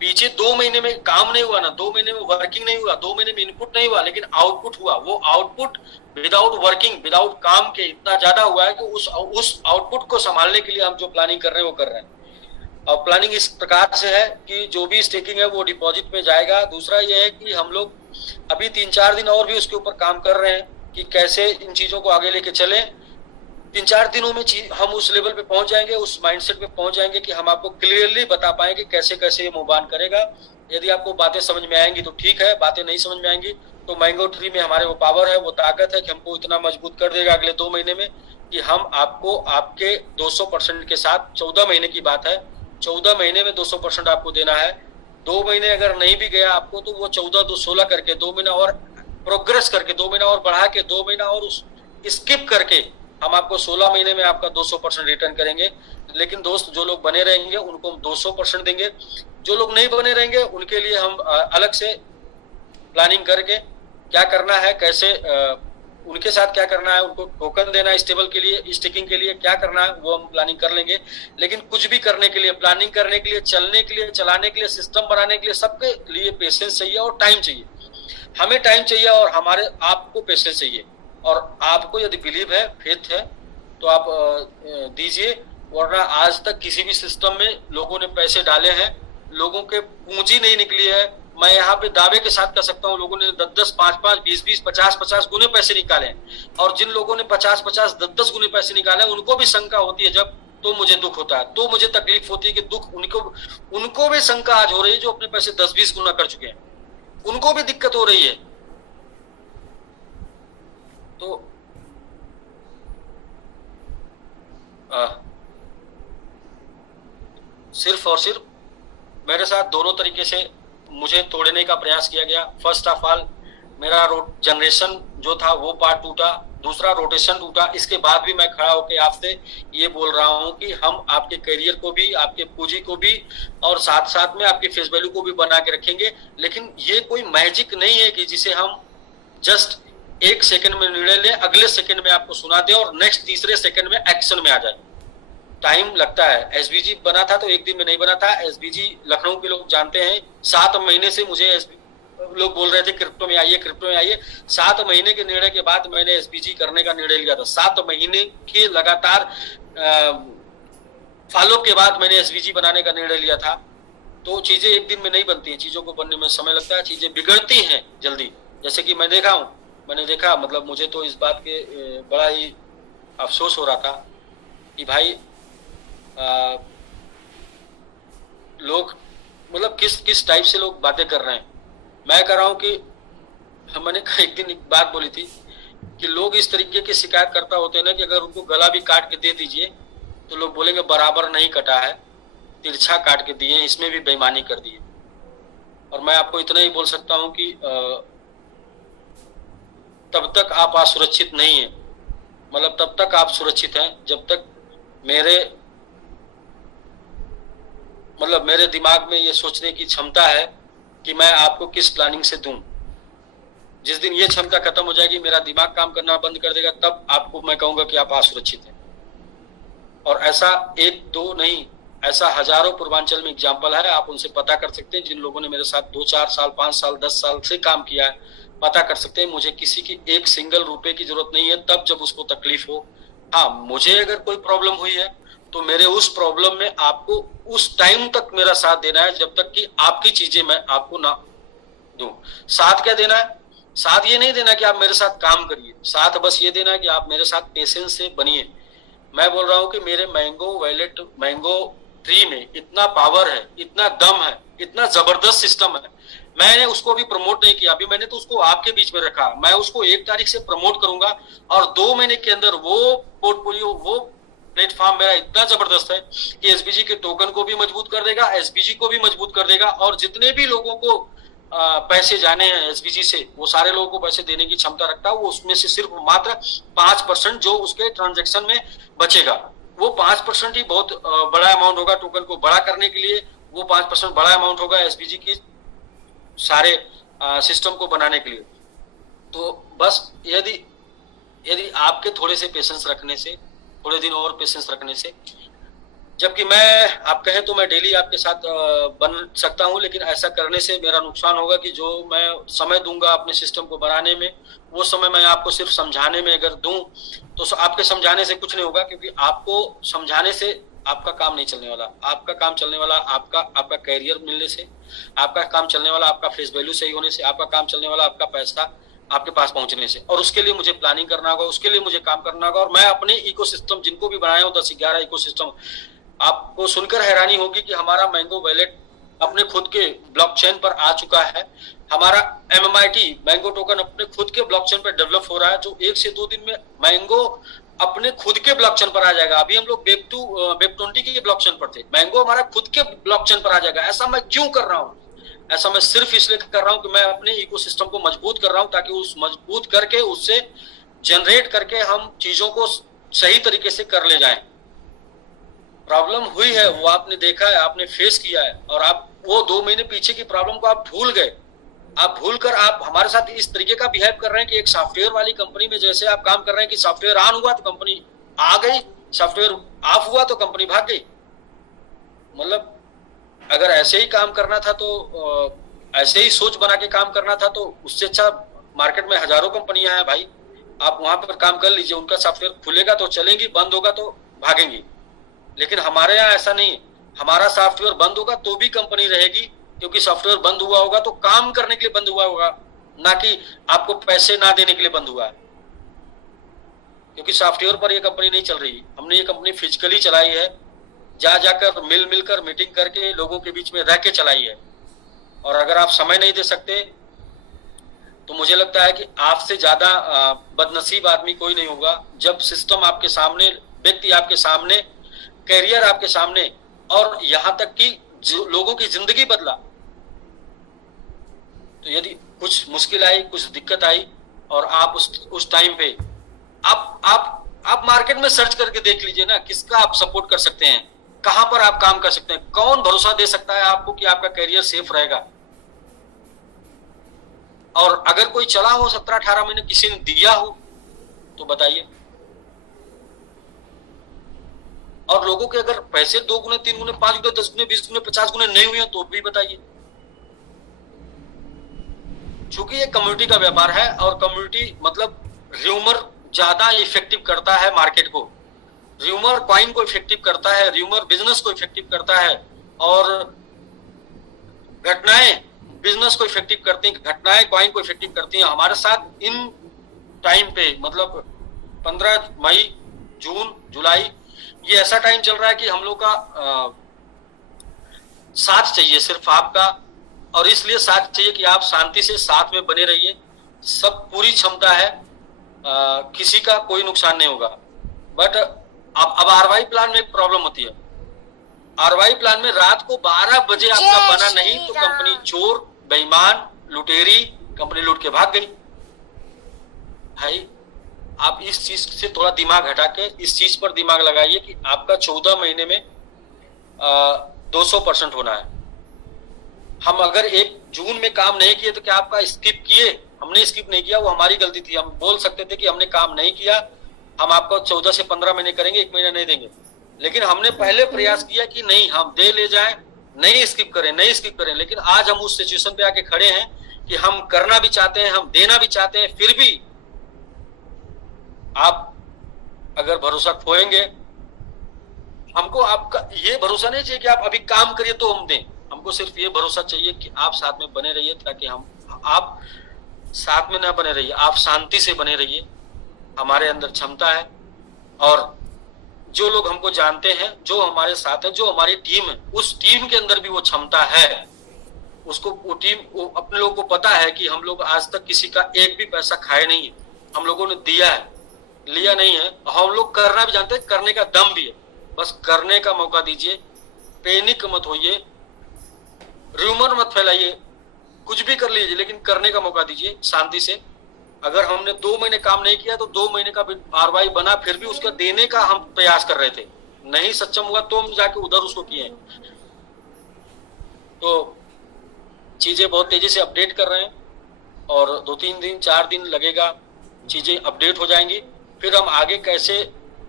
पीछे 2 महीने में काम नहीं हुआ ना, 2 महीने में वर्किंग नहीं हुआ, 2 महीने में इनपुट नहीं हुआ, लेकिन आउटपुट हुआ। वो आउटपुट विदाउट वर्किंग, विदाउट काम के इतना ज्यादा हुआ है कि उस आउटपुट को संभालने के लिए हम जो प्लानिंग कर रहे हैं वो कर रहे हैं। और प्लानिंग इस प्रकार से है कि जो भी स्टेकिंग है वो डिपॉजिट में जाएगा। दूसरा ये है कि हम लोग अभी 3-4 दिन और भी उसके ऊपर काम कर रहे हैं कि कैसे इन चीजों को आगे लेके चले। 3-4 दिनों में हम उस लेवल पे पहुंच जाएंगे, उस माइंडसेट पे पहुंच जाएंगे कि हम आपको क्लियरली बता पाएंगे कैसे कैसे ये मूव ऑन करेगा। यदि आपको बातें समझ में आएंगी तो ठीक है, बातें नहीं समझ में आएंगी तो मैंगो ट्री में हमारे वो पावर है, वो ताकत है कि हमको इतना मजबूत कर देगा अगले 2 महीने में कि हम आपको आपके 200% के साथ 14 महीने की बात है, 14 महीने में 200% आपको देना है। 2 महीने अगर नहीं भी गया आपको तो वो 14-16 करके 2 महीना और प्रोग्रेस करके 2 महीना और बढ़ा के 2 महीना और उस स्किप करके हम आपको 16 महीने में आपका 200% रिटर्न करेंगे। लेकिन दोस्त जो लोग बने रहेंगे उनको हम 200% देंगे। जो लोग नहीं बने रहेंगे उनके लिए हम अलग से प्लानिंग करके क्या करना है, कैसे उनके साथ क्या करना है, उनको टोकन देना है स्टेबल के लिए, स्टेकिंग के लिए क्या करना है वो हम प्लानिंग कर लेंगे। लेकिन कुछ भी करने के लिए, प्लानिंग करने के लिए, चलने के लिए, चलाने के लिए, सिस्टम बनाने के लिए, सबके लिए पेशेंस चाहिए और टाइम चाहिए। हमें टाइम चाहिए और हमारे आपको पेशेंस चाहिए। और आपको यदि बिलीव है, फेथ है तो आप दीजिए। वरना आज तक किसी भी सिस्टम में लोगों ने पैसे डाले हैं, लोगों के पूंजी नहीं निकली है। मैं यहाँ पे दावे के साथ कह सकता हूँ लोगों ने 10-10, 5-5, 20-20, 50-50 गुने पैसे निकाले हैं। और जिन लोगों ने 50-50, 10-10 गुने पैसे निकाले उनको भी शंका होती है जब, तो मुझे दुख होता है, तो मुझे तकलीफ होती है कि दुख उनको भी शंका आज हो रही है जो अपने पैसे 10-20 गुना कर चुके हैं, उनको भी दिक्कत हो रही है। तो सिर्फ और सिर्फ मेरे साथ दोनों तरीके से मुझे तोड़ने का प्रयास किया गया। फर्स्ट ऑफ ऑल मेरा जनरेशन जो था वो पार्ट टूटा, दूसरा रोटेशन टूटा। इसके बाद भी मैं खड़ा होकर आपसे ये बोल रहा हूं कि हम आपके करियर को भी, आपके पूंजी को भी और साथ साथ में आपके फेस वैल्यू को भी बना के रखेंगे। लेकिन ये कोई मैजिक नहीं है कि जिसे हम जस्ट 1 सेकंड में निर्णय लें, अगले सेकंड में आपको सुना दें और नेक्स्ट तीसरे सेकंड में एक्शन में आ जाए। टाइम लगता है। एसबीजी बना था तो एक दिन में नहीं बना था। एसबीजी लखनऊ के लोग जानते हैं, 7 महीने से मुझे लोग बोल रहे थे क्रिप्टो में आइए, क्रिप्टो में आइए। 7 महीने के निर्णय के बाद मैंने एसपीजी करने का निर्णय लिया था। 7 महीने के लगातार फॉलो के बाद मैंने एसपीजी बनाने का निर्णय लिया था। तो चीजें एक दिन में नहीं बनती हैं, चीजों को बनने में समय लगता है, चीजें बिगड़ती हैं जल्दी। जैसे कि मैंने देखा, मतलब मुझे तो इस बात के बड़ा ही अफसोस हो रहा था कि भाई लोग मतलब किस टाइप से लोग बातें कर रहे हैं। मैं कह रहा हूं कि मैंने एक दिन एक बात बोली थी कि लोग इस तरीके की शिकायत करता होते हैं ना कि अगर उनको गला भी काट के दे दीजिए तो लोग बोलेंगे बराबर नहीं कटा है, तिरछा काट के दिए, इसमें भी बेईमानी कर दी है। और मैं आपको इतना ही बोल सकता हूं कि तब तक आप असुरक्षित नहीं है, मतलब तब तक आप सुरक्षित हैं जब तक मेरे दिमाग में ये सोचने की क्षमता है कि मैं आपको किस प्लानिंग से दूं। जिस दिन ये क्षमता खत्म हो जाएगी, मेरा दिमाग काम करना बंद कर देगा, तब आपको मैं कहूंगा कि आप असुरक्षित हैं। और ऐसा एक दो नहीं, ऐसा हजारों पूर्वांचल में एग्जाम्पल है। आप उनसे पता कर सकते हैं, जिन लोगों ने मेरे साथ 2-4 साल 5 साल 10 साल से काम किया है, पता कर सकते हैं। मुझे किसी की एक सिंगल रुपए की जरूरत नहीं है तब जब उसको तकलीफ हो। हाँ, मुझे अगर कोई प्रॉब्लम हुई है तो मेरे उस प्रॉब्लम में आपको उस टाइम तक मेरा साथ देना है जब तक कि आपकी चीजें मैं आपको ना दूं। साथ क्या देना है? साथ ये नहीं देना कि आप मेरे साथ काम करिए, साथ बस ये देना है कि आप मेरे साथ पेशेंस से बनिए। मैं बोल रहा हूं कि मेरे मैंगो ट्री में इतना पावर है, इतना दम है, इतना जबरदस्त सिस्टम है। मैंने उसको भी प्रमोट नहीं किया, अभी मैंने तो उसको आपके बीच में रखा। मैं उसको 1 तारीख से प्रमोट करूंगा और 2 महीने के अंदर वो पोर्टफोलियो, वो प्लेटफॉर्म मेरा इतना जबरदस्त है कि एसबीजी के टोकन को भी मजबूत कर देगा, एसबीजी को भी मजबूत कर देगा, और जितने भी लोगों को पैसे जाने हैं एसबीजी से, वो सारे लोगों को पैसे देने की क्षमता रखता है। वो उसमें से सिर्फ मात्र 5% जो उसके ट्रांजैक्शन में बचेगा, वो 5% ही बहुत बड़ा अमाउंट होगा। टोकन को बड़ा करने के लिए वो 5% बड़ा अमाउंट होगा एसबीजी की सारे सिस्टम को बनाने के लिए। तो बस यदि आपके थोड़े से पेशेंस रखने से, थोड़े दिन और पेशेंस रखने से, जबकि मैं, आप कहें तो मैं डेली आपके साथ बन सकता हूं, लेकिन ऐसा करने से मेरा नुकसान होगा कि जो मैं समय दूंगा अपने सिस्टम को बनाने में, वो समय मैं आपको सिर्फ समझाने में अगर दूं तो आपके समझाने से कुछ नहीं होगा, क्योंकि आपको समझाने से आपका काम नहीं चलने वाला। आपका काम चलने वाला आपका कैरियर मिलने से, आपका काम चलने वाला आपका फेस वैल्यू सही होने से, आपका काम चलने वाला आपका पैसा आपके पास पहुंचने से। और उसके लिए मुझे प्लानिंग करना होगा, उसके लिए मुझे काम करना होगा। और मैं अपने इकोसिस्टम जिनको भी बनाया हूं 10-11 इकोसिस्टम, आपको सुनकर हैरानी होगी कि हमारा मैंगो वैलेट अपने खुद के ब्लॉकचेन पर आ चुका है। हमारा MMIT मैंगो टोकन अपने खुद के ब्लॉकचेन पर डेवलप हो रहा है, जो 1 से 2 दिन में मैंगो अपने खुद के ब्लॉकचेन पर आ जाएगा। अभी हम लोग वेब 20 के ब्लॉकचेन पर थे, मैंगो हमारा खुद के ब्लॉकचेन पर आ जाएगा। ऐसा मैं क्यों कर रहा हूँ? ऐसा मैं सिर्फ इसलिए कर रहा हूं कि मैं अपने इकोसिस्टम को मजबूत कर रहा हूं, ताकि उस मजबूत करके उससे जनरेट करके हम चीजों को सही तरीके से कर ले जाएं। प्रॉब्लम हुई है वो आपने देखा है, आपने फेस किया है, और आप वो 2 महीने पीछे की प्रॉब्लम को आप भूल गए। आप भूलकर आप हमारे साथ इस तरीके का बिहेव कर रहे हैं कि एक सॉफ्टवेयर वाली कंपनी में जैसे आप काम कर रहे हैं कि सॉफ्टवेयर ऑन हुआ तो कंपनी आ गई, सॉफ्टवेयर ऑफ हुआ तो कंपनी भाग गई। मतलब अगर ऐसे ही काम करना था तो ऐसे ही सोच बना के काम करना था तो उससे अच्छा मार्केट में हजारों कंपनियां हैं भाई, आप वहां पर काम कर लीजिए। उनका सॉफ्टवेयर खुलेगा तो चलेंगी, बंद होगा तो भागेंगी। लेकिन हमारे यहाँ ऐसा नहीं है, हमारा सॉफ्टवेयर बंद होगा तो भी कंपनी रहेगी, क्योंकि सॉफ्टवेयर बंद हुआ होगा तो काम करने के लिए बंद हुआ होगा, ना कि आपको पैसे ना देने के लिए बंद हुआ है। क्योंकि सॉफ्टवेयर पर ये कंपनी नहीं चल रही, हमने ये कंपनी फिजिकली चलाई है, जाकर मिलकर मीटिंग करके लोगों के बीच में रह के चलाई है। और अगर आप समय नहीं दे सकते तो मुझे लगता है कि आपसे ज्यादा बदनसीब आदमी कोई नहीं होगा। जब सिस्टम आपके सामने, व्यक्ति आपके सामने, कैरियर आपके सामने, और यहां तक कि लोगों की जिंदगी बदला, तो यदि कुछ मुश्किल आई, कुछ दिक्कत आई, और आप उस टाइम पे आप मार्केट में सर्च करके देख लीजिए ना, किसका आप सपोर्ट कर सकते हैं, कहां पर आप काम कर सकते हैं, कौन भरोसा दे सकता है आपको कि आपका करियर सेफ रहेगा। और अगर कोई चला हो 17-18 महीने, किसी ने दिया हो तो बताइए। और लोगों के अगर पैसे 2 गुने, 3 गुने, 5 गुने, 10 गुने, 20 गुने, 50 गुने नहीं हुए तो भी बताइए। चूंकि ये कम्युनिटी का व्यापार है और कम्युनिटी मतलब र्यूमर ज्यादा इफेक्टिव करता है मार्केट को, र्यूमर कॉइन को इफेक्टिव करता है, र्यूमर बिजनेस को इफेक्टिव करता है और घटनाएं बिजनेस को इफेक्टिव करती हैं, घटनाएं कॉइन को इफेक्टिव करती हैं। हमारे साथ इन टाइम पे मतलब 15 मई, जून, जुलाई, ये ऐसा टाइम चल रहा है कि हम लोग का साथ चाहिए सिर्फ आपका, और इसलिए साथ चाहिए कि आप शांति से साथ में बने रहिए। सब पूरी क्षमता है, किसी का कोई नुकसान नहीं होगा। बट अब आरवाई प्लान में एक प्रॉब्लम होती है। आरवाई प्लान में रात को 12 बजे आपका बना नहीं तो कंपनी चोर, बेईमान, लुटेरी, कंपनी लूट के भाग गई। भाई आप इस चीज से थोड़ा दिमाग हटा के इस चीज पर दिमाग लगाइए कि आपका 14 महीने में 200% होना है। हम अगर 1 जून में काम नहीं किए तो क्या आपका स्किप किए? हमने स्किप नहीं किया, वो हमारी गलती थी। हम बोल सकते थे कि हमने काम नहीं किया, हम आपको 14 से 15 महीने करेंगे, 1 महीना नहीं देंगे। लेकिन हमने पहले प्रयास किया कि नहीं, हम दे ले जाएं, नहीं स्किप करें, नहीं स्किप करें। लेकिन आज हम उस सिचुएशन पे आके खड़े हैं कि हम करना भी चाहते हैं, हम देना भी चाहते हैं, फिर भी आप अगर भरोसा खोएंगे, हमको आपका ये भरोसा नहीं चाहिए कि आप अभी काम करिए तो हम दें। हमको सिर्फ ये भरोसा चाहिए कि आप साथ में बने रहिए, ताकि आप साथ में ना बने रहिए, आप शांति से बने रहिए। हमारे अंदर क्षमता है और जो लोग हमको जानते हैं, जो हमारे साथ है, जो हमारी टीम है, उस टीम के अंदर भी वो क्षमता है। उसको वो टीम, वो अपने लोगों को पता है कि हम लोग आज तक किसी का एक भी पैसा खाए नहीं है। हम लोगों ने दिया है, लिया नहीं है। हम लोग करना भी जानते हैं, करने का दम भी है। बस करने का मौका दीजिए, पैनिक मत होइए, र्यूमर मत फैलाइए, कुछ भी कर लीजिए, लेकिन करने का मौका दीजिए शांति से। अगर हमने 2 महीने काम नहीं किया तो 2 महीने का आरवाई बना, फिर भी उसका देने का हम प्रयास कर रहे थे, नहीं सक्षम हुआ तो हम जाके उधर उसको किए। तो चीजें बहुत तेजी से अपडेट कर रहे हैं और 2-3 दिन 4 दिन लगेगा, चीजें अपडेट हो जाएंगी। फिर हम आगे कैसे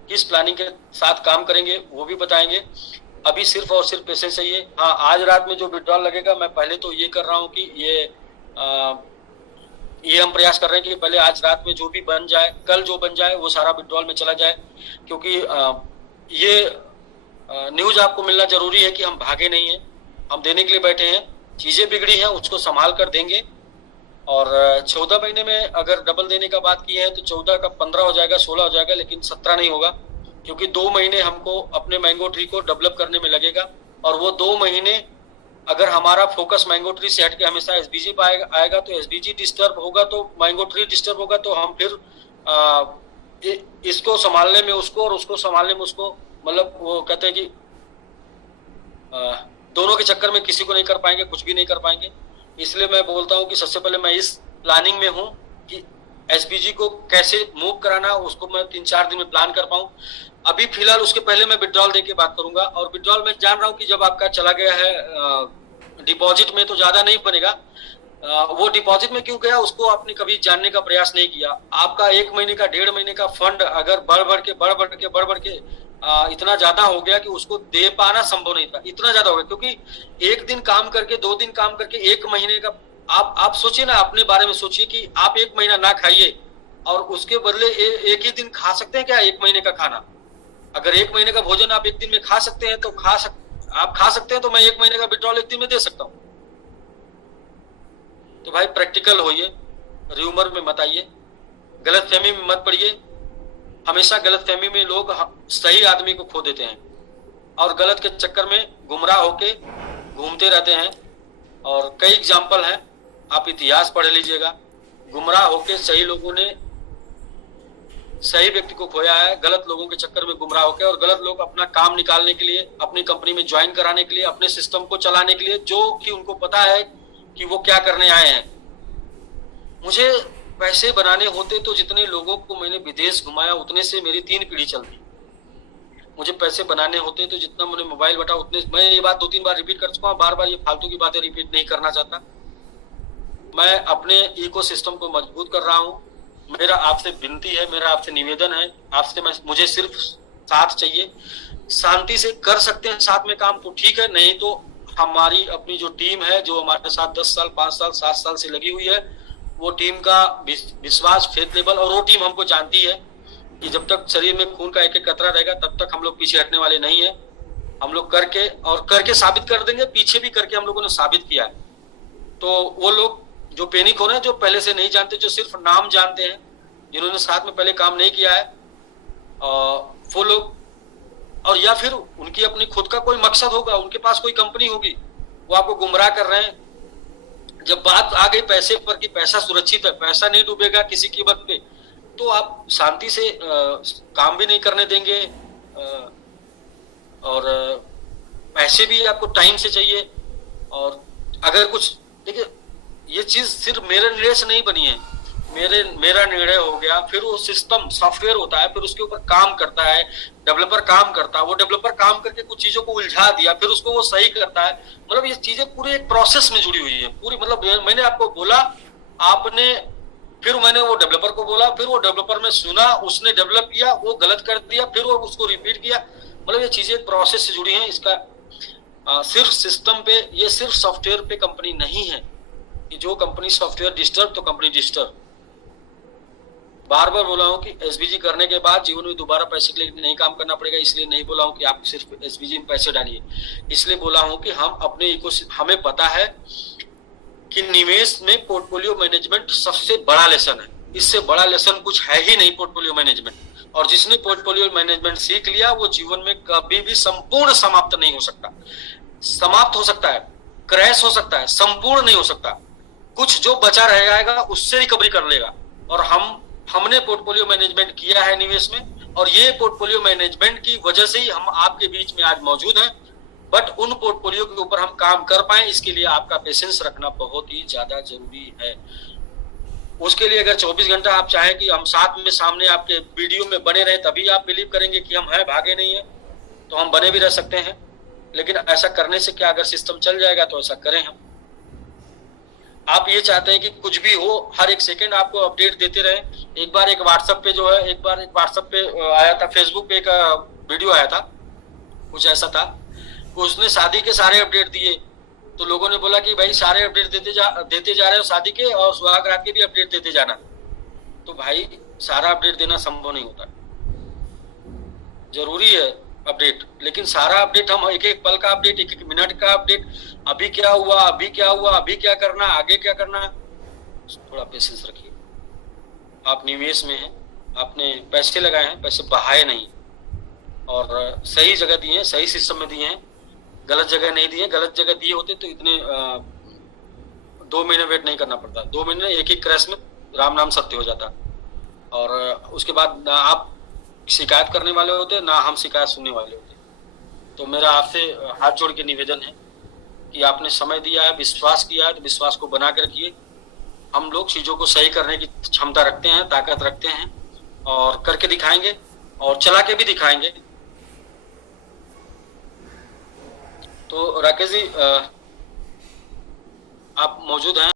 किस प्लानिंग के साथ काम करेंगे वो भी बताएंगे। अभी सिर्फ और सिर्फ पैसे चाहिए। हाँ, आज रात में जो विड्रॉल लगेगा, मैं पहले तो ये कर रहा हूँ कि ये हम प्रयास कर रहे हैं कि पहले आज रात में जो भी बन जाए, कल जो बन जाए वो सारा विड्रॉल में चला जाए, क्योंकि ये न्यूज आपको मिलना जरूरी है कि हम भागे नहीं हैं, हम देने के लिए बैठे हैं। चीजें बिगड़ी हैं, उसको संभाल कर देंगे। और 14 महीने में अगर डबल देने का बात की है तो 14 का 15 हो जाएगा, 16 हो जाएगा, लेकिन 17 नहीं होगा, क्योंकि 2 महीने हमको अपने मैंगो ट्री को डेवलप करने में लगेगा। और वो 2 महीने अगर हमारा फोकस मैंगो ट्री से हट के हमेशा एसबीजी पे आएगा तो एसबीजी डिस्टर्ब होगा, तो मैंगो ट्री डिस्टर्ब होगा, तो हम फिर इसको संभालने में उसको और उसको संभालने में उसको, मतलब वो कहते हैं कि दोनों के चक्कर में किसी को नहीं कर पाएंगे, कुछ भी नहीं कर पाएंगे। इसलिए मैं बोलता हूँ कि सबसे पहले मैं इस प्लानिंग में हूँ कि एसबीजी को कैसे मूव कराना, उसको मैं 3-4 दिन में प्लान कर पाऊँ। अभी फिलहाल उसके पहले मैं विड्रॉल दे के बात करूंगा। और विड्रॉल में जान रहा हूँ कि जब आपका चला गया है डिपॉजिट में तो ज्यादा नहीं बनेगा। वो डिपॉजिट में क्यों गया उसको आपने कभी जानने का प्रयास नहीं किया। आपका 1 महीने का 1.5 महीने का फंड अगर बढ़ बढ़ के इतना ज्यादा हो गया कि उसको दे पाना संभव नहीं था, इतना ज्यादा हो गया। क्योंकि 1 दिन काम करके, 2 दिन काम करके 1 महीने का आप सोचिए ना, अपने बारे में सोचिए कि आप 1 महीना ना खाइए और उसके बदले एक ही दिन खा सकते हैं क्या 1 महीने का खाना? अगर 1 महीने का भोजन आप 1 दिन में खा सकते हैं तो आप खा सकते हैं, तो मैं 1 महीने का विड्रॉल 1 दिन में दे सकता हूं। तो भाई प्रैक्टिकल होइए, र्यूमर में मत आइए, गलतफहमी में मत पड़िए। हमेशा गलतफहमी में लोग सही आदमी को खो देते हैं और गलत के चक्कर में गुमराह होके घूमते रहते हैं। और कई एग्जाम्पल हैं, आप इतिहास पढ़ लीजिएगा। गुमराह होके सही लोगों ने सही व्यक्ति को खोया है, गलत लोगों के चक्कर में गुमराह होकर। और गलत लोग अपना काम निकालने के लिए, अपनी कंपनी में ज्वाइन कराने के लिए, अपने सिस्टम को चलाने के लिए, जो कि उनको पता है कि वो क्या करने आए हैं। मुझे पैसे बनाने होते तो जितने लोगों को मैंने विदेश घुमाया उतने से मेरी 3 पीढ़ी चलती। मुझे पैसे बनाने होते तो जितना मैंने मोबाइल बटा उतने, मैं ये बात 2-3 बार रिपीट कर चुका हूँ, बार बार ये फालतू की बातें रिपीट नहीं करना चाहता। मैं अपने इकोसिस्टम को मजबूत कर रहा हूँ। मेरा आपसे विनती है, मेरा आपसे निवेदन है, मुझे सिर्फ साथ चाहिए। शांति से कर सकते हैं साथ में काम तो ठीक है, नहीं तो हमारी अपनी जो टीम है, जो हमारे साथ 10 साल, 5 साल, 7 साल से लगी हुई है, वो टीम का विश्वास, फेथ लेवल, और वो टीम हमको जानती है कि जब तक शरीर में खून का एक एक कतरा रहेगा तब तक हम लोग पीछे हटने वाले नहीं है। हम लोग करके साबित कर देंगे, पीछे भी करके हम लोगों ने साबित किया है। तो वो लोग जो पैनिक हो रहे हैं, जो पहले से नहीं जानते, जो सिर्फ नाम जानते हैं, जिन्होंने साथ में पहले काम नहीं किया है, वो लोग, और या फिर उनकी अपनी खुद का कोई मकसद होगा, उनके पास कोई कंपनी होगी, वो आपको गुमराह कर रहे हैं। जब बात आ गई पैसे पर कि पैसा सुरक्षित है, पैसा नहीं डूबेगा किसी कीमत पे, तो आप शांति से काम भी नहीं करने देंगे, और पैसे भी आपको टाइम से चाहिए। और अगर कुछ, देखिए ये चीज सिर्फ मेरे निर्णय से नहीं बनी है, मेरा निर्णय हो गया, फिर वो सिस्टम सॉफ्टवेयर होता है, फिर उसके ऊपर काम करता है, डेवलपर काम करता है, वो डेवलपर काम करके कुछ चीजों को उलझा दिया, फिर उसको वो सही करता है। मतलब ये चीजें पूरी एक प्रोसेस में जुड़ी हुई है पूरी। मतलब मैंने आपको बोला, आपने, फिर मैंने वो डेवलपर को बोला, फिर वो डेवलपर ने सुना, उसने डेवलप किया, वो गलत कर दिया, फिर वो उसको रिपीट किया। मतलब ये चीजें प्रोसेस से जुड़ी हैं। इसका सिर्फ सिस्टम पे, ये सिर्फ सॉफ्टवेयर पे कंपनी नहीं है कि जो कंपनी सॉफ्टवेयर डिस्टर्ब तो कंपनी डिस्टर्ब। बार बार बोला हूँ कि एसबीजी करने के बाद जीवन में दोबारा पैसे के लिए नहीं काम करना पड़ेगा। इसलिए नहीं बोला हूँ कि आप सिर्फ एसबीजी में पैसे डालिए, इसलिए बोला हूँ कि हम अपने हमें पता है कि निवेश में पोर्टफोलियो मैनेजमेंट सबसे बड़ा लेसन है। इससे बड़ा लेसन कुछ है ही नहीं पोर्टफोलियो मैनेजमेंट। और जिसने पोर्टफोलियो मैनेजमेंट सीख लिया वो जीवन में कभी भी संपूर्ण समाप्त नहीं हो सकता। समाप्त हो सकता है, क्रैश हो सकता है, संपूर्ण नहीं हो सकता। कुछ जो बचा रह जाएगा उससे रिकवरी कर लेगा। और हमने पोर्टफोलियो मैनेजमेंट किया है निवेश में, और ये पोर्टफोलियो मैनेजमेंट की वजह से ही हम आपके बीच में आज मौजूद हैं। बट उन पोर्टफोलियो के ऊपर हम काम कर पाए, इसके लिए आपका पेशेंस रखना बहुत ही ज्यादा जरूरी है। उसके लिए अगर 24 घंटा आप चाहें कि हम साथ में सामने आपके वीडियो में बने रहे, तभी आप बिलीव करेंगे कि हम हैं, भागे नहीं है, तो हम बने भी रह सकते हैं। लेकिन ऐसा करने से क्या, अगर सिस्टम चल जाएगा तो ऐसा करें हम। आप ये चाहते हैं कि कुछ भी हो, हर एक सेकंड आपको अपडेट देते रहे। एक बार एक व्हाट्सएप पे जो है, एक व्हाट्सएप पे आया था, फेसबुक पे एक वीडियो आया था, कुछ ऐसा था, उसने शादी के सारे अपडेट दिए, तो लोगों ने बोला कि भाई सारे अपडेट देते जा रहे हो शादी के, और सुहाग रात के भी अपडेट देते जाना। तो भाई सारा अपडेट देना संभव नहीं होता, जरूरी है अपडेट, लेकिन सारा अपडेट हम एक एक पल का अपडेट, एक एक मिनट का अपडेट, अभी क्या हुआ, अभी क्या हुआ, अभी क्या करना, आगे क्या करना, थोड़ा पेशेंस रखिए। आप निवेश में हैं, आपने पैसे लगाए हैं, पैसे बहाए नहीं, और सही जगह दिए हैं, सही सिस्टम में दिए हैं, गलत जगह नहीं दिए। गलत जगह दिए होते तो इतने 2 महीने वेट नहीं करना पड़ता। 2 महीने एक ही क्रैश में राम नाम सत्य हो जाता, और उसके बाद ना आप शिकायत करने वाले होते, ना हम शिकायत सुनने वाले होते। तो मेरा आपसे हाथ जोड़ के निवेदन है कि आपने समय दिया है, विश्वास किया है, तो विश्वास को बना के रखिए। हम लोग चीज़ों को सही करने की क्षमता रखते हैं, ताकत रखते हैं, और करके दिखाएंगे और चला के भी दिखाएंगे। तो राकेश जी, आप मौजूद हैं?